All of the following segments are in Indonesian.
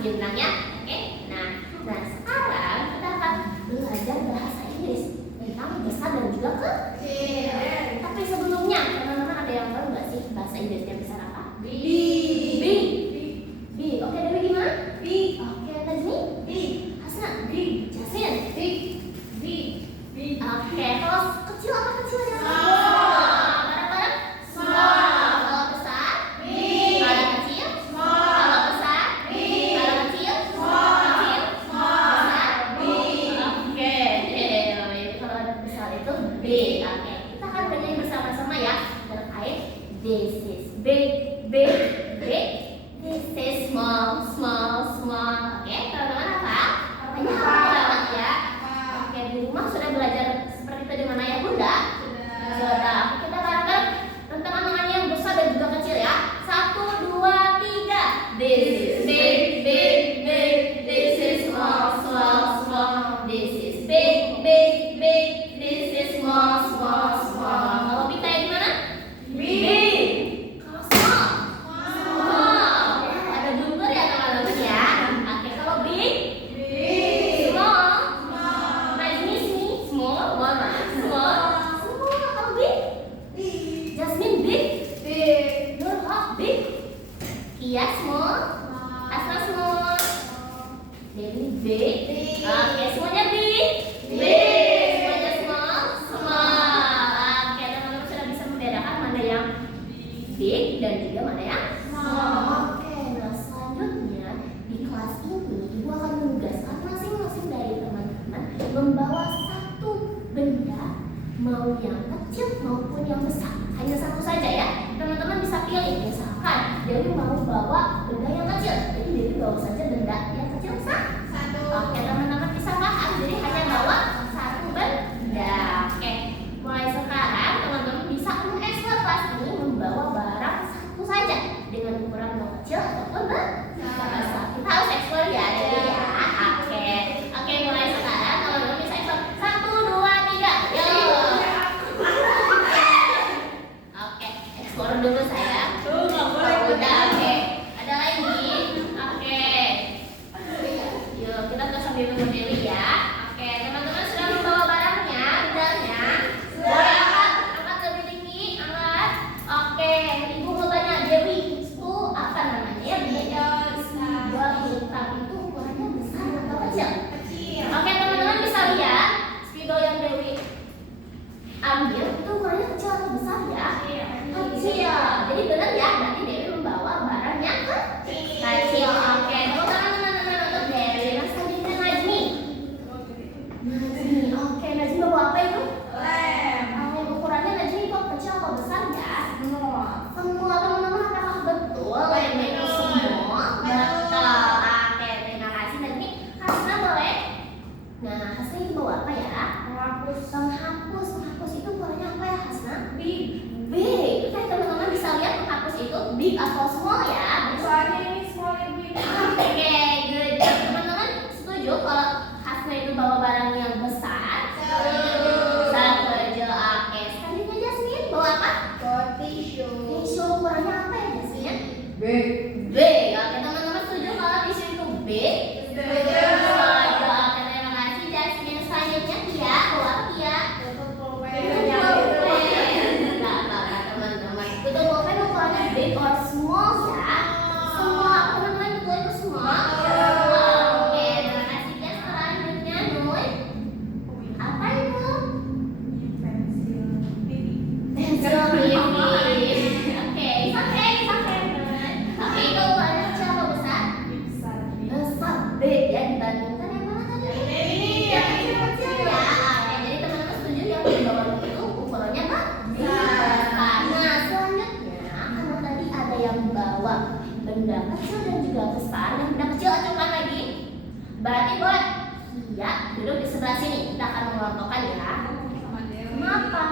bintang ya. Oke. Nah, sekarang kita akan belajar bahasa Inggris tentang besar dan juga kecil. Tapi sebelumnya, teman-teman ada yang tahu nggak sih bahasa Inggrisnya besar apa? Big. Big. Oke, Dewi gimana? Big. Oke, Najmi? Big. Hasan? Big. Jasmine? Big. Oke, kalau kecil apa kecilnya? Small. Bareng-bareng? Small. Kalau besar? Big. Kalau kecil? Small. Kalau besar? Big. Kalau kecil? Small. Kecil? Small. Besar? Big. Oke, kalau besar itu big. Oke, kita akan bernyanyi bersama-sama ya terkait this is big. This is small. Oke, teman-teman apa? Hanya apa ya? Oke, di rumah sudah belajar seperti itu dengan ayah bunda? Sudah. Kita bareng tentang omongannya yang besar dan juga kecil ya. 1, 2, 3. This is big. This is small. This is big. This is small. Kalau big kayak gimana? Big. Kalau small? Ada blooper ya teman-teman ya. Oke, kalau big? Small. Najmi small. Kalau big? Jasmine big. Nurha big. Kia small. Asma small. Dewi big. Oke, semuanya big. Semuanya small. Oke, teman-teman sudah bisa membedakan mana yang big dan juga mana yang small. Oke, nah selanjutnya di kelas ini ibu akan menugaskan masing-masing dari teman-teman membawa satu benda, mau yang kecil maupun yang besar. Hanya satu saja ya. Teman-teman bisa pilih. Misalkan Dewi mau bawa benda yang kecil, jadi Dewi bawa saja benda yang kecil sah. Oke, teman-teman bisa paham. Jadi hanya bawa satu benda. Oke, mulai sekarang teman-teman bisa mengeksplor kelas ini membawa barang satu saja dengan ukuran mau kecil ataupun besar. Kita harus eksplor ya, Dewi ya. Oke, mulai sekarang teman-teman bisa eksplor. 1, 2, 3. Yuk. Oke, eksplor dulu saya. Udah, oke. Ada lagi? Oke. Yuk, kita terus sambil nunggu Dewi ya. Oke, teman-teman sudah membawa barangnya, bendanya. Boleh angkat lebih tinggi, angkat. Oke, ibu mau tanya Dewi, itu apa namanya ya bendanya? Spidol hitam itu ukurannya besar atau kecil? Oke, teman-teman bisa lihat spidol yang Dewi ambil itu ukurannya kecil atau besar ya? Kecil. Jadi benar ya, berarti Dewi membawa barang yang kecil. Oke, tepuk tangan teman-teman untuk Dewi. Nah, selanjutnya Najmi. Oke, Najmi bawa apa itu? Ukurannya Najmi itu kecil atau besar ya? Semua teman-teman apakah betul? Lem itu semua? Betul. Oke, terima kasih Najmi. Hasna boleh? Nah, Hasna itu bawa apa ya? Penghapus itu ukurannya apa ya Hasna? Big. Oke, teman-teman bisa lihat penghapus itu big atau small ya? Oke, good. Teman-teman setuju kalau Hasna itu bawa barang yang besar? Setuju. Oke, selanjutnya Jasmine bawa apa? Tisu ukurannya apa ya Jasmine? Big. Oke, teman-teman setuju kalau tisu itu big? Setuju. Oke, terima kasih Jasmine. Selanjutnya Kia, bawa apa Kia? Tutup pulpen, teman-teman. Big or small ya? Semua, teman-teman betul itu semua? Oke, terima kasih ya. Selanjutnya Nuy, apa itu? Pensil pipi. Oke, it's okay. Oke, itu ukurannya kecil atau besar? Besar, big ya, dibandingkan yang mana tadi? Yang kecil ya. Oke, jadi teman-teman setuju yang di bawah itu ukurannya apa? Besar. Nah, selanjutnya karena tadi ada yang bawa benda kecil dan juga besar. Yang benda kecil acungkan lagi. Berarti boleh Iya, duduk di sebelah sini. Kita akan mengelompokkan ya. Kenapa?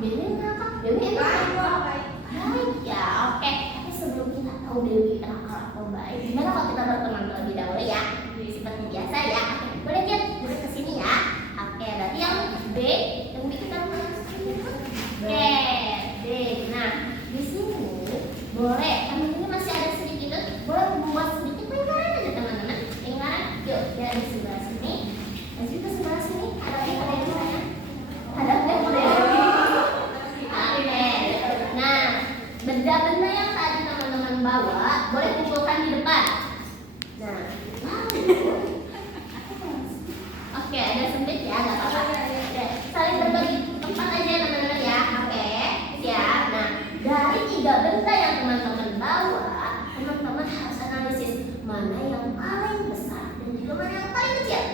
Dewi ngakak. Dewi baik ya, oke. Tapi sebelum kita tahu Dewi nakal atau baik, gimana kalau kita berteman terlebih dahulu ya? Seperti biasa ya. Boleh Kit, duduk ke sini ya. Oke, berarti yang B, yang B kita Oke, D. Nah, di sini boleh. Kami ini masih ada sedikit. Boleh boleh kumpulkan di depan. Nah, oke, ada sempit ya, nggak apa-apa. Oke, saling berbagi tempat aja teman-teman ya. Oke, siap. Nah, dari 3 benda yang teman-teman bawa, teman-teman harus analisis mana yang paling besar dan juga mana yang paling kecil.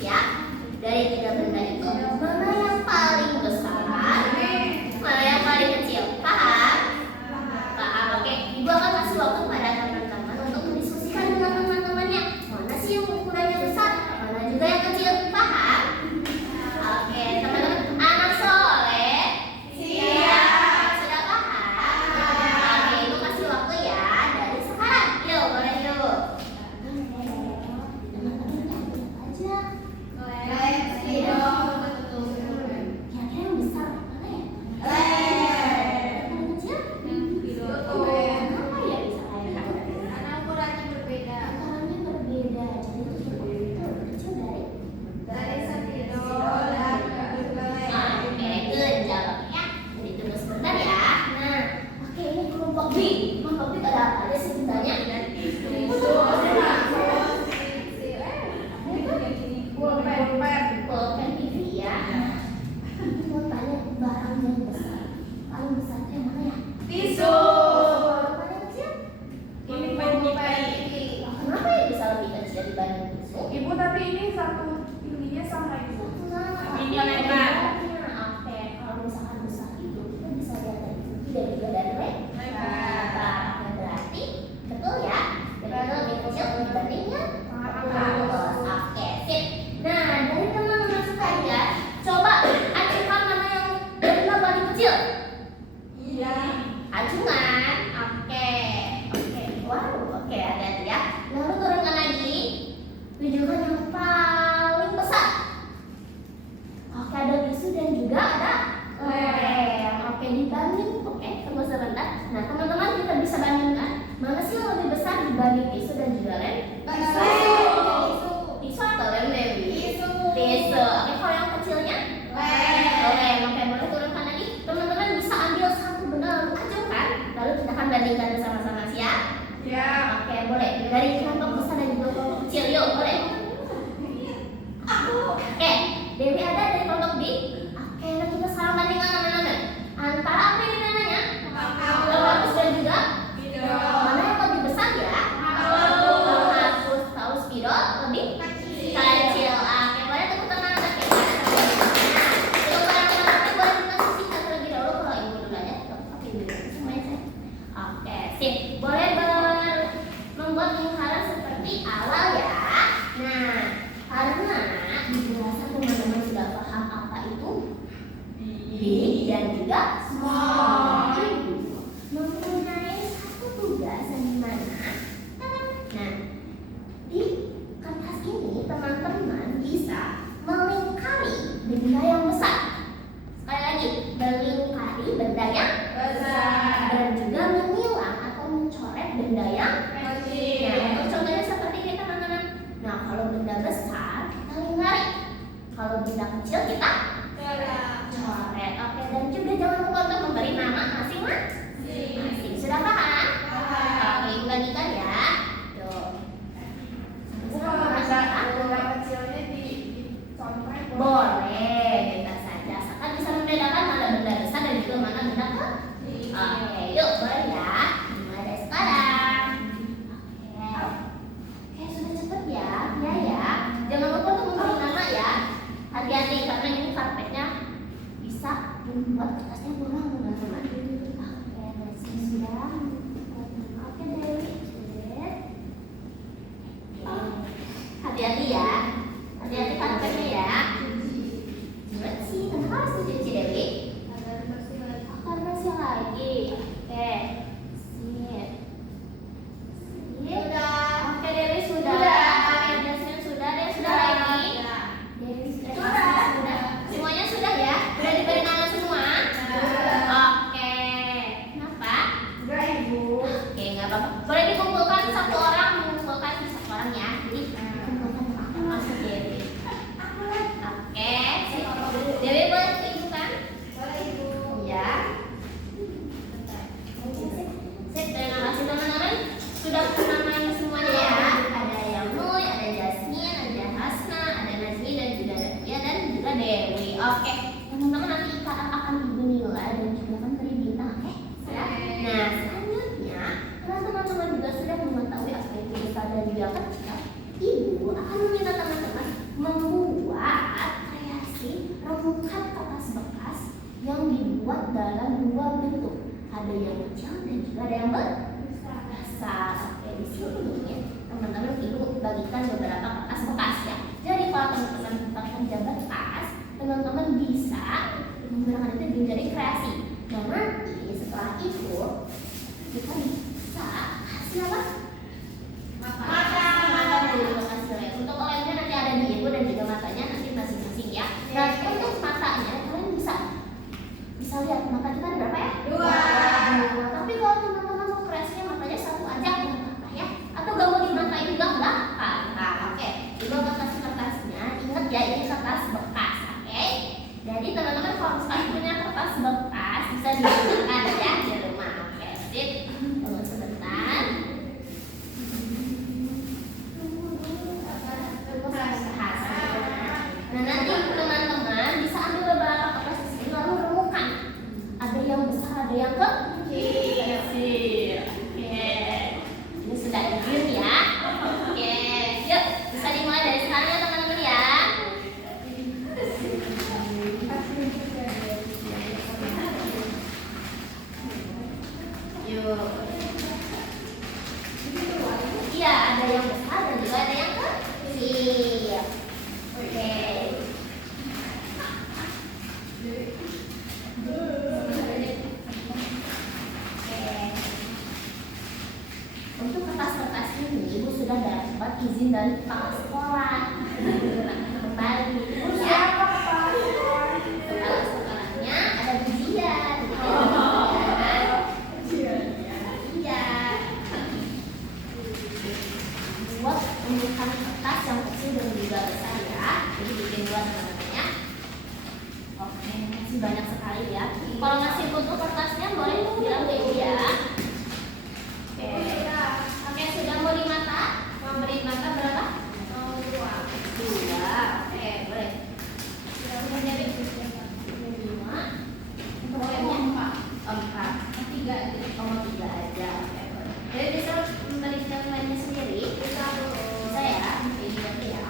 Siap? Dari 3 benda itu, mana yang paling besar, mana yang paling kecil. Paham? Paham. Oke, Ibu akan kasih waktu pada teman-teman untuk mendiskusikan dengan teman-temannya. Mana sih yang ukurannya besar, mana juga yang kecil. Paham? Oke, teman-teman. Anak soleh Siap. sudah paham? Oke, Ibu kasih waktu ya dari sekarang. Yuk, boleh yuk. Teman-teman aja. Kira-kira yang besar mana ya? Yang kecil? Kenapa ya bisa kayak gitu? Ukurannya berbeda. Ukurannya berbeda. Jadi itu kecil dari. Dari spidol dan Oke, good job ya. Jadi tunggu sebentar ya. Nah, oke ini kelompok B. Kelompok B ada apa aja sih bendanya? Pulpen TV ya. Ini mau tanya barang yang besar. Paling besar itu yang mana ya? Tisu. Paling kecil? Ini pulpen. Kenapa ya bisa lebih kecil dibanding tisu? Ibu, tapi ini satu ininya sama ibu. Ini Oke, lebar. oke. Kalau misalkan besar itu kita bisa lihat dari tinggi dan juga dari lebar. Oke, berarti betul ya. Berarti lebih kecil dibandingnya bagus. Oke, sip. Nah, dari teman-teman sekalian, coba acukan mana yang benda paling kecil. Iya. Acungan. Oke. Oke. Wow, oke, hati-hati ya. Lalu turunkan lagi. Tunjukkan yang paling besar. Oke, ada tisu dan juga ada lem. Oke, dibanding. Oke, tunggu sebentar. Nah, teman-teman kita bisa bandingkan mana sih yang lebih besar dibanding tisu dan juga lem? Tisu atau lem, Dewi? Tisu. Oke, kalau yang kecilnya? Lem. Oke, boleh turunkan lagi. Teman-teman bisa ambil satu benda lalu acungkan. Lalu kita akan bandingkan bersama-sama, siap? Ya. Oke, boleh. Dari kelompok besar dan juga kelompok kecil, yuk, boleh. Oke, Dewi ada dari kelompok B. Oke, nah kita sekarang bandingkan teman-teman. Antara apa ini namanya? Paus dan juga mana yang lebih besar ya? Paus. Paus spidol lebih kecil. Oke, boleh tepuk tangan anak ya. Untuk para teman-teman boleh kita sisihkan terlebih dahulu kalau ibu dulu aja. Oke, ibu dulu semuanya saya. Oke, sip. Boleh membuat lingkaran seperti awal ya. Nah, karena di penjelasan teman-teman sudah paham apa itu big dan juga small. Ibu mempunyai satu tugas yang dimana, nah di kertas ini teman-teman bisa melingkari benda yang besar. Sekali lagi, melingkari benda yang dan juga menilang atau mencoret benda yang kecil. Nah, untuk contohnya seperti ini teman-teman. Nah, kalau benda besar kita lingkari, kalau benda kecil kita coret. Oke, dan juga jangan lupa untuk memberi nama masing-masing. Sudah paham? Oke, ibu bagikan ya. Tuh. Boleh, bebas saja. Asalkan bisa membedakan mana benda besar dan juga mana benda kecil. Oke, yuk boleh ya. Mulai sekarang. Oke, sudah cepet ya. Ya. Jangan lupa untuk memberi nama ya. Hati-hati karena ini karpetnya bisa membuat kertasnya kurang teman-teman. Oke, sudah. Oke, Dewi. Hati-hati ya. Hati-hati karpetnya ya. Bersih, kenapa harus dicuci Dewi? Akan bersih lagi. Oke. Sip. Oke, Dewi sudah. Oke, Jasmine sudah. Dewi sudah lagi. Dewi sudah. Semuanya sudah ya? Sudah diberi nama semua? Oke. Kenapa? Oke, nggak apa-apa. Boleh dikumpulkan satu orang, mengumpulkan satu orang ya. Jadi kumpulkan apa maksud Dewi? Oke. Dewi boleh tunjukkan? Ya. Sip, terima kasih teman-teman. Sudah dibuat dalam dua bentuk. Ada yang kecil dan juga ada yang besar. Oke, di sini teman-teman ibu bagikan beberapa kertas bekas ya. Jadi kalau teman-teman bekerja bekas, teman-teman bisa menggunakan itu menjadi kreasi. Nah nanti setelah itu kita bisa hasil apa? Mata dulu hasilnya. Untuk olehnya nanti ada di ibu dan juga matanya nanti masing-masing ya. Nah untuk matanya kalian bisa lihat mata kita ada berapa ya? Dua. Tapi kalau teman-teman mau kreasinya matanya satu aja nggak apa-apa ya. Atau gak mau dimatain juga nggak apa-apa. Oke. Ibu kertasnya ingat ya ini kertas bekas. Oke. Jadi teman-teman kalau misalnya punya kertas bekas bisa digunakan ya di rumah. Oke, sip. Tunggu sebentar. Nah nanti teman-teman bisa ambil beberapa kertas di sini lalu renungkan. Ada yang besar, ada yang kecil. Oke. Ini sudah izin ya. Oke, yuk bisa dimulai dari sekarang ya teman-teman ya. Yuk. Iya, ada yang besar dan juga ada yang kecil. Oke. Untuk kertas-kertas ini ibu sudah dapat izin dari kepala sekolah. Kembali. Ya. Kepala sekolahnya ada ujian. Buat undukan kertas yang kecil dan juga besar ya. Jadi bikin dua teman-teman ya. Oke, masih banyak sekali ya. Kalau masih butuh kertasnya boleh bilang ke ibu ya. Oke. Oke, sudah mau di mata? Mau beri mata berapa? Dua. Oke, boleh. Sudah punya jadi 5. Pokoknya 4. 3 aja. Oke, boleh. Jadi bisa memberikan lainnya sendiri. Bisa ya. Ini nanti ya.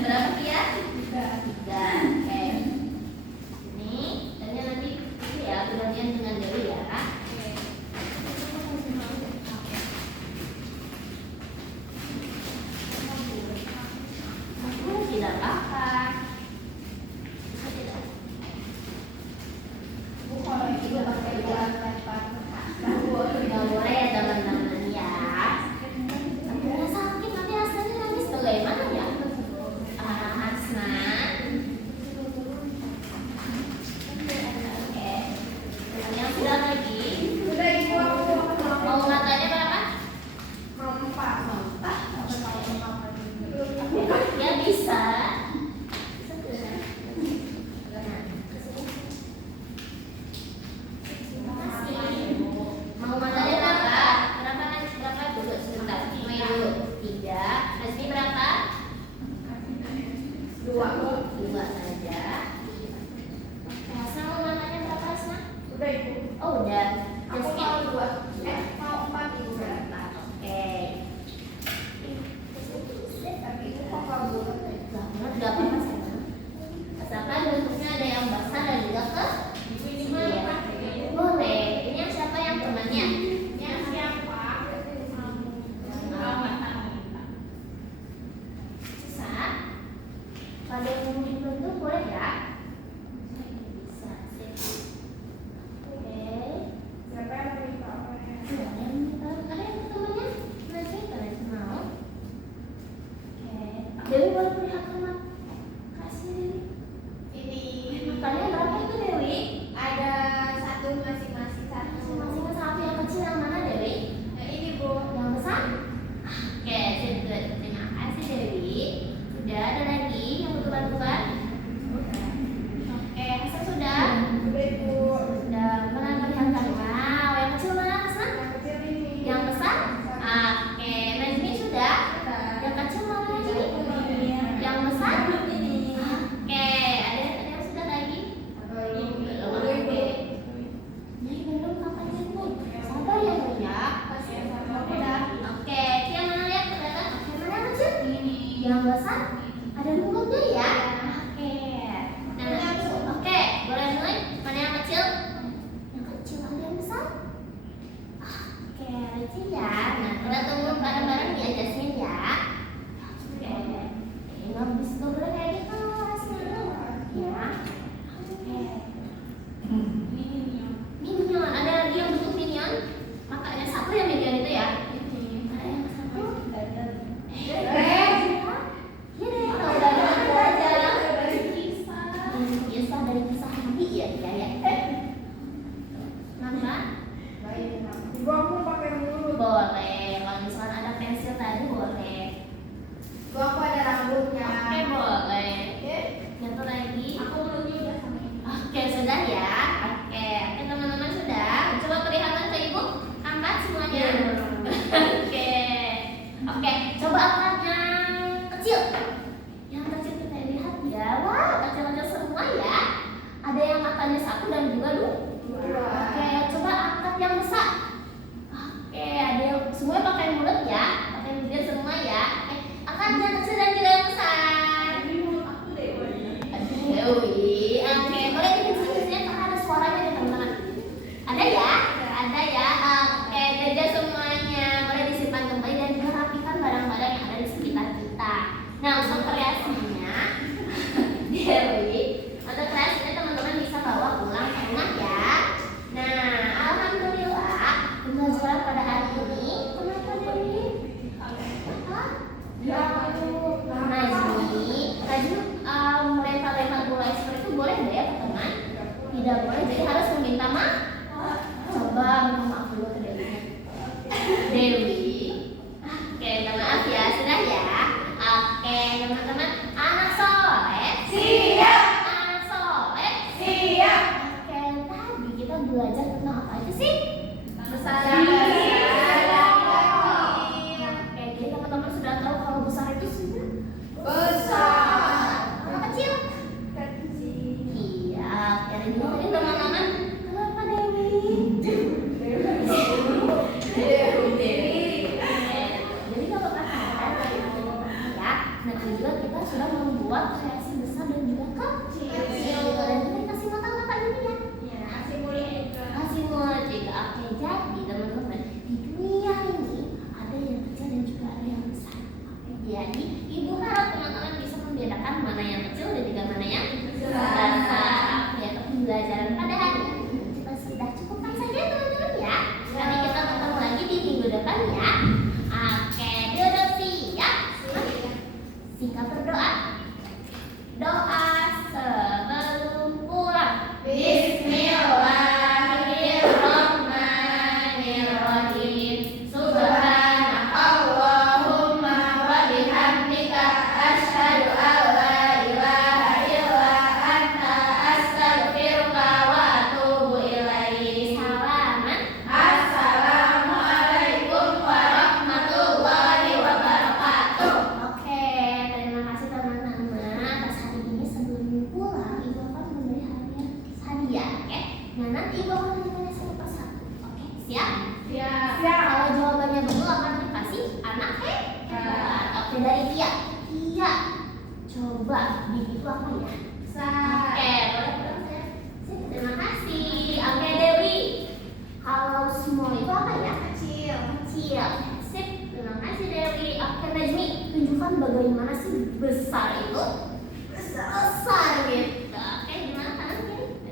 Berapa ya? 3. Oke. Ini dan nanti itu ya bergantian dengan Dewi ya. Tidak apa-apa. Kalau ibu pakai buat lempar nggak boleh ya teman-teman ya. Akhirnya sakit nanti hasilnya nangis bagaimana ya? Asna. Oke. Yang sudah lagi. Mau matanya berapa? Mau 4. Ya bisa. Mau matanya berapa? Berapa dulu sebentar. Mau dulu 3. Hasbi berapa? 2 saja. Asma mau matanya berapa Asma? Udah ibu. Oh udah. Aku Hasbi mau 2. Mau 4 ibu. Oke. Tapi ibu kok kabur? Banget gak apa-apa sama. Asalkan bentuknya ada yang basah dan juga kecil. Boleh. Ini yang siapa yang temannya? Yang siapa? Bisa. Kalau yang mau dibentuk boleh ya? Bisa. Oke. Siapa yang minta? Ada yang temannya? Nanti kalian mau. Oke. Dewi boleh perlihatkan mak. Kasih Dewi. Ini Makannya berapa itu Dewi? ada 1 masing-masing 1. Masing-masing satu yang kecil yang mana Dewi? Nah ini bu. Yang besar? Oke, good. Terima kasih Dewi. Sudah ada lagi yang butuh bantuan? Oke, Hasan sudah? Udah ibu. Sudah. Mana perlihatkan? Wow, yang kecil mana Hasan? Yang kecil ini. Yang besar? Oke, Najmi sudah? Yang kecil mana Najmi? Yang besar? Ada mulutnya ya. Oke. Nah, oke, boleh mulai. Mana yang kecil? Yang kecil ada yang besar? Oke, lucu ya. Nah, kita tunggu bareng-bareng di atasnya ya. Oke. Nggak boleh kayak gitu hasilnya. Ya. Oke. Minion. Ada lagi yang bentuk minion? Makanya satu yang minion itu ya. Ada yang satu. Kisah dari kisah Nabi ya. Nama? Gua aku pakai mulut. Boleh. Kalau misalkan ada pensil tadi boleh. Gua aku ada rambutnya. Oke, boleh. Satu lagi. Aku mulutnya udah sama. Oke, sudah ya. Oke, teman-teman sudah. Coba perlihatkan ke ibu. Angkat semuanya. Oke, coba angkat yang kecil. Yang kecil kita lihat ya. Wow, kecil-kecil semua ya. Ada yang angkatnya satu dan juga dua. Oke, coba angkat yang besar. Oke, ada yang semuanya pakai mulut ya. Pakai bibir semua ya. Angkat yang kecil dan juga yang besar. Ini mulut aku deh. Dewi, oke, boleh dikecil-kecilnya karena ada suaranya nih teman-teman. Ada ya? Ada ya. Oke, jaga semuanya. Boleh disimpan kembali dan juga rapikan barang-barang yang ada di sekitar kita. Nah, untuk kreasinya, Dewi, untuk kreasinya teman-teman bisa bawa pulang ke rumah ya. Nah, alhamdulillah pembelajaran pada hari ini. Kenapa Dewi? Apa? Ya, Najmi, melempar-lempar bola seperti itu boleh nggak ya ke teman? Tidak boleh, jadi harus meminta maaf. Coba minta maaf dulu ke Dewi. Dewi, oke, minta maaf ya, sudah ya. Oke, teman-teman, anak soleh. Siap. Anak soleh. Siap. Oke, tadi kita belajar tentang apa aja sih? Besar. Oke, jadi teman-teman sudah tahu kalau besar itu sudah Besar. kalau kecil. Kecil. Iya, dari dulu tadi teman-teman. Kenapa Dewi? Jadi kalau katakan ya, nanti juga kita sudah membuat kreasi besar dan juga kecil. Dan kita kasih mata-mata ini ya. Kasih mulut juga. Oke, jadi teman-teman di dunia ini ada yang kecil dan juga ada yang besar. Oke, jadi ibu harap teman-teman bisa membedakan mana yang kecil dan juga mana yang besar. Ya, untuk pembelajaran pada hari ini kita sudah cukupkan saja teman-teman ya. Nanti kita ketemu lagi di minggu depan ya. Oke, duduk siap. Singkat berdoa. Doa sebelum pulang. Bismillahirrahmanirrahim. Subhanakallahumma wa bihamdika asyhadu an la ilaha illa anta astaghfiruka wa atubu ilaik. Salaman. Assalamualaikum warahmatullahi wabarakatuh. Oke, terima kasih teman-teman atas hari ini. Sebelum pulang, ibu akan memberi hadiah. Oke, nah nanti ibu akan menanya satu persatu. Oke, siap? Kalau jawabannya betul akan dikasih anak hebat. Oke, dari Tia. Tia, coba gigi itu apa ya? Oke, boleh pulang saya. Terima kasih. Oke, Dewi. Kalau small itu apa ya? Kecil. Sip, terima kasih Dewi. Oke, Najmi, tunjukkan bagaimana sih besar itu? Besar gitu. Oke, gimana kanan kiri?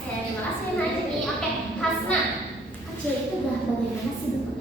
Oke, terima kasih Najmi. Oke, Hasna. Kecil itu udah bagaimana sih bentuknya?